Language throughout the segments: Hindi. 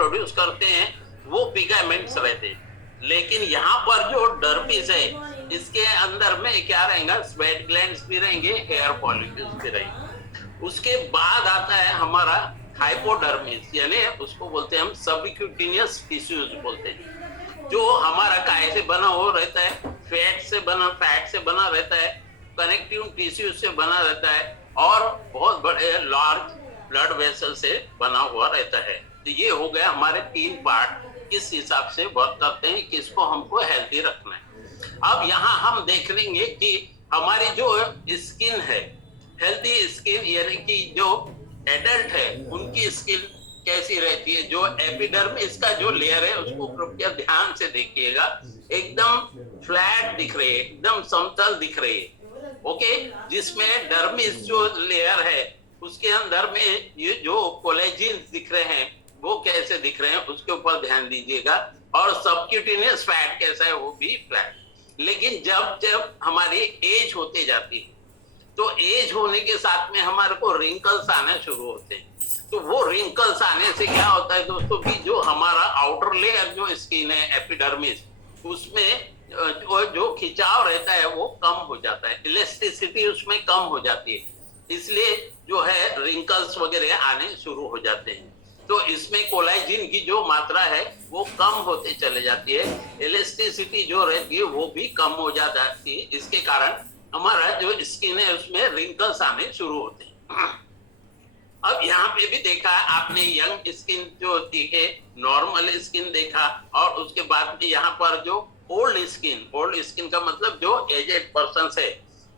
प्रोड्यूस करते हैं वो पिगमेंट्स रहते हैं। लेकिन यहाँ पर जो डर्मिस है इसके अंदर में क्या रहेगा, स्वेट ग्लैंड्स भी रहेंगे, हेयर फॉलिकल्स भी रहेंगे। उसके बाद आता है हमारा हाइपोडर्मिस, यानी उसको बोलते हैं हम सबक्यूटेनियस टिश्यूज बोलते हैं, जो हमारा काय से बना हो रहता है, फैट से बना रहता है, कनेक्टिव टिश्यू से बना रहता है और बहुत बड़े लार्ज ब्लड वेसल से बना हुआ रहता है। तो ये हो गया हमारे 3 पार्ट, किस हिसाब से वर्क करते हैं, किसको हमको हेल्दी रखना है। अब यहाँ हम देख लेंगे कि हमारी जो स्किन है, हेल्दी स्किन यानी कि जो एडल्ट है उनकी स्किन कैसी रहती है। जो एपिडर्मिस का जो लेयर है उसको कृपया ध्यान से देखिएगा, एकदम फ्लैट दिख रही है, एकदम समतल दिख रही है, ओके। जिसमें डर्मिस जो लेयर है उसके अंदर में ये जो कोलेजिन दिख रहे हैं वो कैसे दिख रहे हैं उसके ऊपर ध्यान दीजिएगा। और सबक्यूटेनियस फैट कैसा है वो भी फ्लैट। लेकिन जब जब हमारी एज होते जाती है तो एज होने के साथ में हमारे को रिंकल्स आने शुरू होते हैं। तो वो रिंकल्स आने से क्या होता है दोस्तों कि जो हमारा आउटर लेयर जो स्किन है एपिडर्मिस, उसमें जो खिंचाव रहता है वो कम हो जाता है, इलास्टिसिटी उसमें कम हो जाती है, इसलिए जो है रिंकल्स वगैरह आने शुरू हो जाते हैं। तो इसमें कोलेजिन की जो मात्रा है वो कम होते चले जाती है, इलास्टिसिटी जो रहती है वो भी कम हो जाती है। इसके कारण हमारा जो स्किन है उसमें रिंकल्स आने शुरू होते हैं। अब यहाँ पे भी देखा आपने यंग स्किन जो दिखे, नॉर्मल स्किन देखा, और उसके बाद में यहाँ पर जो ओल्ड स्किन का मतलब जो एजेड पर्सन है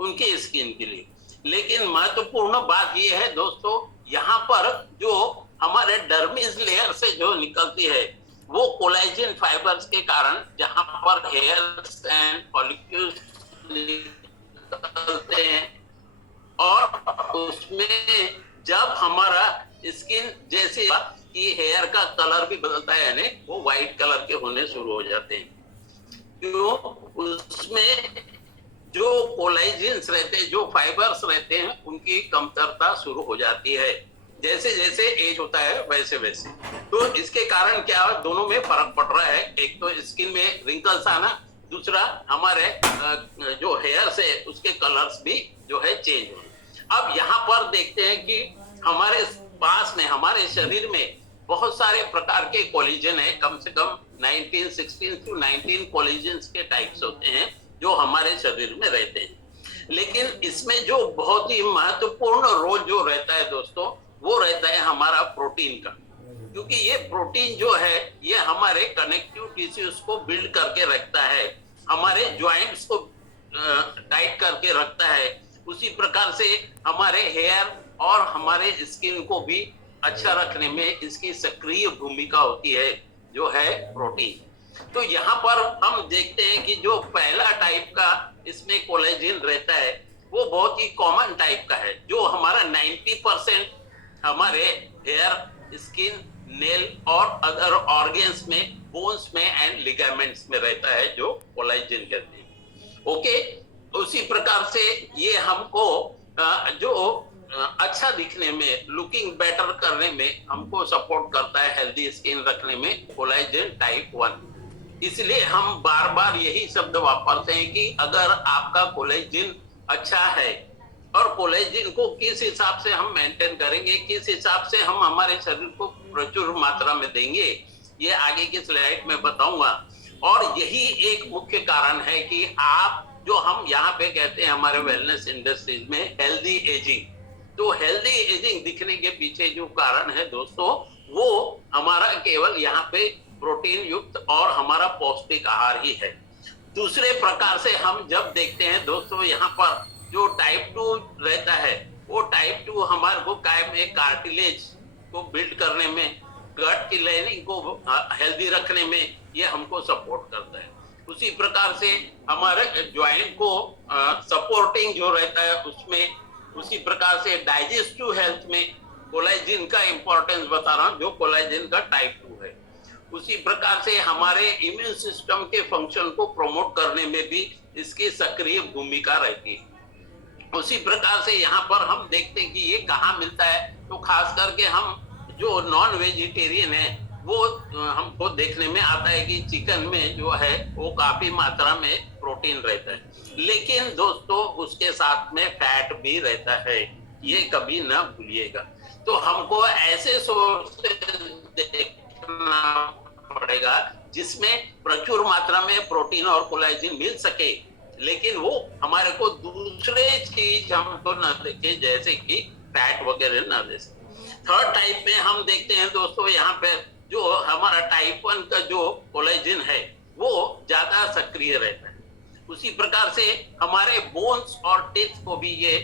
उनकी स्किन के लिए। लेकिन महत्वपूर्ण बात ये है दोस्तों, यहाँ पर जो हमारे डर्मिस लेयर से जो निकलती है वो कोलेजन फाइबर्स के कारण जहाँ पर हेयर्स एंड फॉलिक्यूल्स निकलते हैं, और उसमें जब हमारा स्किन जैसे कि हेयर का कलर भी बदलता है, यानी वो व्हाइट कलर के होने शुरू हो जाते हैं। क्यों? उसमें जो कोलेजिन्स रहते हैं, जो फाइबर्स रहते हैं, उनकी कमतरता शुरू हो जाती है। जैसे जैसे एज होता है वैसे वैसे तो इसके कारण क्या है, दोनों में फर्क पड़ रहा है। एक तो स्किन में रिंकल्स आना, दूसरा हमारे जो हेयर्स है उसके कलर्स भी जो है चेंज होना। अब यहाँ पर देखते हैं कि हमारे पास में, हमारे शरीर में बहुत सारे प्रकार के कोलेजन है, कम से कम 16 to 19 कोलेजन्स के टाइप्स होते हैं जो हमारे शरीर में रहते हैं। लेकिन इसमें जो बहुत ही महत्वपूर्ण रोल जो रहता है दोस्तों, वो रहता है हमारा प्रोटीन का। क्योंकि ये प्रोटीन जो है ये हमारे कनेक्टिव टिश्यूज को बिल्ड करके रखता है, हमारे ज्वाइंट्स को टाइट करके रखता है। उसी प्रकार से हमारे हेयर और हमारे स्किन को भी अच्छा रखने में इसकी सक्रिय भूमिका होती है, जो है प्रोटीन। तो यहाँ पर हम देखते हैं कि जो पहला टाइप का इसमें कोलेजिन रहता है वो बहुत ही कॉमन टाइप का है, जो हमारा 90% हमारे हेयर, स्किन, नेल और अदर ऑर्गन्स में, बोन्स में एंड लिगामेंट्स में रहता है, जो कोलेजिन कहते हैं, ओके। उसी प्रकार से ये हमको जो अच्छा दिखने में, लुकिंग बेटर करने में हमको सपोर्ट करता है, हेल्दी स्किन रखने में, कोलेजन टाइप 1। इसलिए हम बार बार यही शब्द वापरते हैं कि अगर आपका कोलेजन अच्छा है, और कोलेजन को किस हिसाब से हम मेंटेन करेंगे, किस हिसाब से हम हमारे शरीर को प्रचुर मात्रा में देंगे, ये आगे की स्लाइड में बताऊंगा। और यही एक मुख्य कारण है कि आप, जो हम यहाँ पे कहते हैं हमारे वेलनेस इंडस्ट्रीज में, हेल्दी एजिंग। तो हेल्दी एजिंग दिखने के पीछे जो कारण है दोस्तों, वो हमारा केवल यहाँ पे प्रोटीन युक्त और हमारा पौष्टिक आहार ही है। दूसरे प्रकार से हम जब देखते हैं दोस्तों, यहाँ पर जो टाइप 2 रहता है, वो टाइप 2 हमारे को काय में कार्टिलेज को बिल्ड करने में, गट की लाइनिंग को हेल्दी रखने में ये हमको सपोर्ट करता है। उसी प्रकार से हमारे ज्वाइंट को सपोर्टिंग जो रहता है उसमें, उसी प्रकार से डाइजेस्टिव हेल्थ में कोलेजिन का इंपॉर्टेंस बता रहा हूँ, जो कोलेजिन का टाइप 2 है। उसी प्रकार से हमारे इम्यून सिस्टम के फंक्शन को प्रमोट करने में भी इसकी सक्रिय भूमिका रहती है। उसी प्रकार से यहाँ पर हम देखते हैं कि ये कहाँ मिलता है, तो खास करके हम जो नॉन वेजिटेरियन है वो हमको देखने में आता है कि चिकन में जो है वो काफी मात्रा में प्रोटीन रहता है, लेकिन दोस्तों उसके साथ में फैट भी रहता है, ये कभी ना भूलिएगा। तो हमको ऐसे सोर्सेस देखना पड़ेगा जिसमें प्रचुर मात्रा में प्रोटीन और कोलेजन मिल सके, लेकिन वो हमारे को दूसरे चीज हमको ना देखे, जैसे कि फैट वगैरह ना दे सके। थर्ड टाइप में हम देखते हैं दोस्तों, यहाँ पे जो हमारा टाइप 1 का जो कोलेजन है वो ज्यादा सक्रिय रहता है। उसी प्रकार से हमारे बोन्स और टीथ को भी ये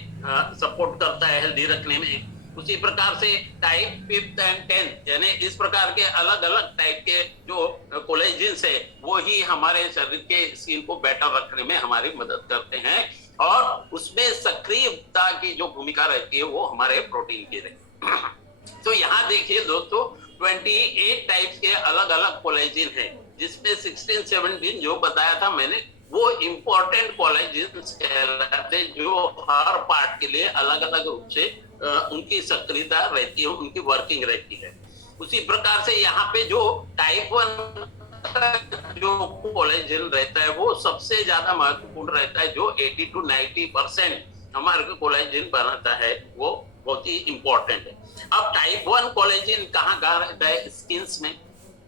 सपोर्ट करता है हेल्दी रखने में। उसी प्रकार से टाइप 5th एंड 10th यानी इस प्रकार के अलग अलग टाइप के जो कोलेजन्स है वो ही हमारे शरीर के स्किन को बेटर रखने में हमारी मदद करते हैं, और उसमें सक्रियता की जो भूमिका रहती है वो हमारे प्रोटीन की रहती है। तो यहाँ देखिए दोस्तों 28 टाइप्स के अलग अलग कोलेजन है, जिसमें 16 17 जो बताया था मैंने वो इंपॉर्टेंट कोलेजन कहलाते, जो हर पार्ट के लिए अलग अलग रूप से उनकी सक्रियता रहती है, उनकी वर्किंग रहती है। उसी प्रकार से यहाँ पे जो टाइप 1 जो कोलेजन रहता है वो सबसे ज्यादा महत्वपूर्ण रहता है, जो 80 to 90% हमारे को कोलेजन बनाता है, वो बहुत ही इंपॉर्टेंट है। अब टाइप 1 कोलेजन कहाँ रहता है? स्किन्स में,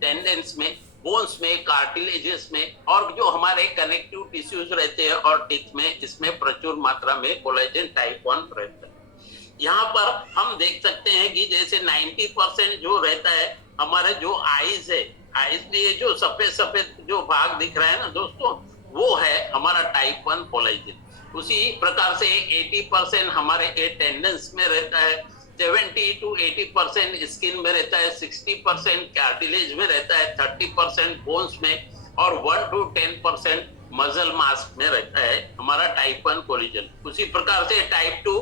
टेंडन्स में, बोन्स में, कार्टिलेजेस में, और जो हमारे कनेक्टिव टिश्यूज रहते हैं और टीथ में, इसमें प्रचुर मात्रा में कोलेजन टाइप 1 रहता है। यहाँ पर हम देख सकते हैं कि जैसे 90% जो रहता है हमारे जो आईज है, आईज में ये जो सफेद सफेद जो भाग दिख रहा है ना दोस्तों, वो है हमारा टाइप 1 कोलेजन। उसी प्रकार से 80% हमारे टेंडन्स में रहता है, 70 to 80% स्किन में रहता है, 60% कार्टिलेज में रहता है, 30% बोन्स में, और 1 to 10% मसल मास में रहता है हमारा टाइप 1 कोलेजन। उसी प्रकार से टाइप 2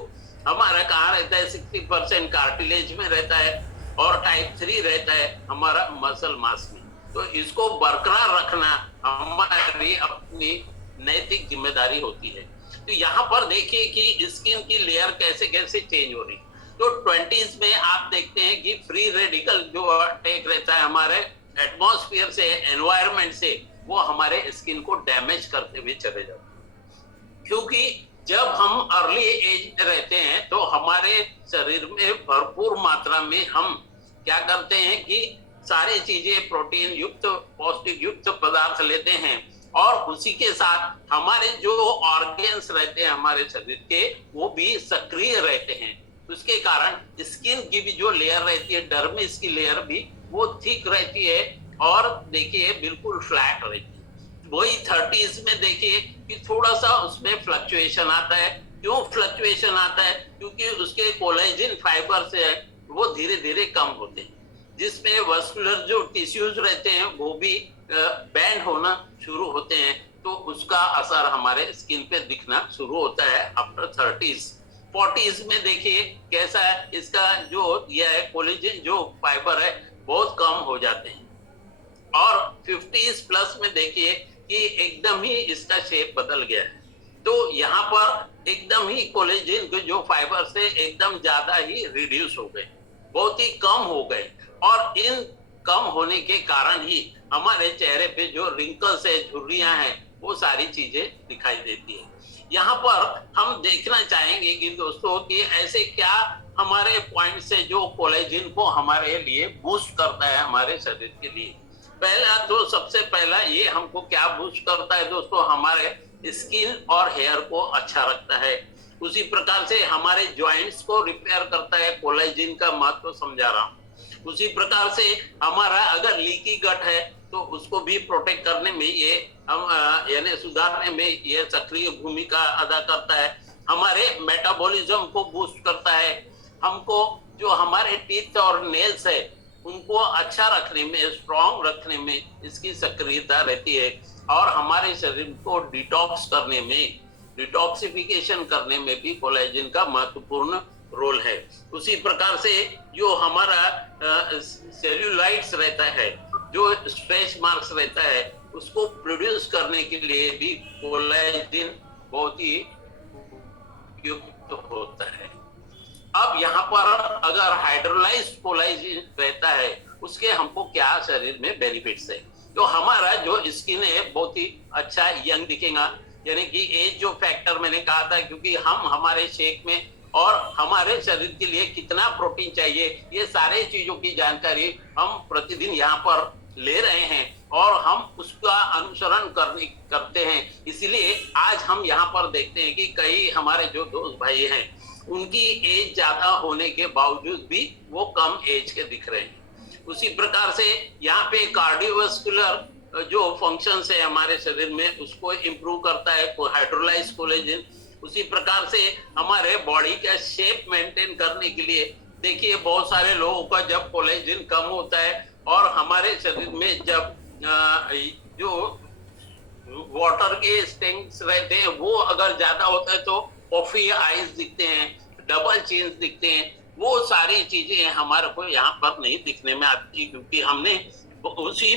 हमारा कहाँ रहता है? 60% कार्टिलेज में रहता है, और टाइप 3 रहता है हमारा मसल मास में। तो इसको बरकरार रखना हमारी अपनी नैतिक जिम्मेदारी होती है। तो यहाँ पर देखिए कि स्किन की लेयर कैसे कैसे चेंज हो रही है। तो 20s में आप देखते हैं कि फ्री रेडिकल जो अटैक रहता है हमारे एटमॉस्फेयर से, एनवायरनमेंट से, वो हमारे स्किन को डैमेज करते हुए चले जाते हैं। क्योंकि जब हम अर्ली एज में रहते हैं तो हमारे शरीर में भरपूर मात्रा में हम क्या करते हैं कि सारी चीजें प्रोटीन युक्त, पौष्टिक युक्त पदार्थ लेते हैं, और उसी के साथ हमारे जो ऑर्गन्स रहते हैं हमारे शरीर के वो भी सक्रिय रहते हैं। उसके कारण स्किन की भी जो लेयर रहती है, डर्मिस की लेयर भी वो थिक रहती है, और देखिए बिल्कुल फ्लैट रहती है। वही 30s में देखिए कि थोड़ा सा उसमें फ्लक्चुएशन आता है। क्यों फ्लक्चुएशन आता है? क्योंकि उसके कोलेजन फाइबर से वो धीरे धीरे कम होते हैं, जिसमें वस्कुलर जो टिश्यूज रहते हैं वो भी बैंड होना शुरू होते हैं। तो उसका असर हमारे स्किन पे दिखना शुरू होता है आफ्टर 30s। 40s में देखिए कैसा है, इसका जो यह है कोलेजन जो फाइबर है बहुत कम हो जाते हैं, और 50s प्लस में देखिए कि एकदम ही इसका शेप बदल गया है। तो यहाँ पर एकदम ही कोलेजन के जो फाइबर से एकदम ज्यादा ही रिड्यूस हो गए, बहुत ही कम हो गए, और इन कम होने के कारण ही हमारे चेहरे पे जो रिंकल्स है, झुर्रियां हैं, वो सारी चीजें दिखाई देती है। यहाँ पर हम देखना चाहेंगे कि दोस्तों कि ऐसे क्या हमारे पॉइंट से जो कोलेजन को हमारे लिए बूस्ट करता है हमारे शरीर के लिए। पहला तो सबसे पहला ये हमको क्या बूस्ट करता है दोस्तों, हमारे स्किन और हेयर को अच्छा रखता है। उसी प्रकार से हमारे जॉइंट्स को रिपेयर करता है, कोलेजन का महत्व समझा रहा हूँ। उसी प्रकार से हमारा अगर लीकी गट है तो उसको भी प्रोटेक्ट करने में ये हम यानी सुधारने में ये सक्रिय भूमिका अदा करता है। हमारे मेटाबॉलिज्म को बूस्ट करता है, हमको जो हमारे टीथ और नेल्स है उनको अच्छा रखने में, स्ट्रॉन्ग रखने में इसकी सक्रियता रहती है, और हमारे शरीर को डिटॉक्स करने में, डिटॉक्सिफिकेशन करने में भी कोलेजन का महत्वपूर्ण रोल है। उसी प्रकार से जो हमारा सेल्यूलाइट्स रहता है, जो स्ट्रेच मार्क्स रहता है, उसको प्रोड्यूस करने के लिए भी कोलेजन बहुत ही उपयुक्त होता है। अब यहाँ पर अगर हाइड्रोलाइज्ड कोलेजन रहता है उसके हमको क्या शरीर में बेनिफिट्स है। तो हमारा जो स्किन है बहुत ही अच्छा यंग दिखेगा, यानी कि एज जो फैक्टर मैंने कहा था, क्योंकि हम हमारे शेक में और हमारे शरीर के लिए कितना प्रोटीन चाहिए, ये सारे चीजों की जानकारी हम प्रतिदिन यहाँ पर ले रहे हैं और हम उसका अनुसरण करते हैं। इसलिए आज हम यहाँ पर देखते हैं कि कई हमारे जो दोस्त भाई हैं उनकी एज ज्यादा होने के बावजूद भी वो कम एज के दिख रहे हैं। उसी प्रकार से यहाँ पे कार्डियोवास्कुलर जो फंक्शंस है हमारे शरीर में उसको इम्प्रूव करता है हाइड्रोलाइज कोलेजन। उसी प्रकार से हमारे बॉडी का शेप मेंटेन करने के लिए देखिए बहुत सारे लोगों का जब कोलेजन कम होता है और हमारे शरीर में जब जो वाटर के स्टेन्स रहते हैं वो अगर ज्यादा होता है तो पफी आईज दिखते हैं, डबल चिन्स दिखते हैं। वो सारी चीजें हमारे को यहाँ पर नहीं दिखने में आती, क्योंकि हमने उसी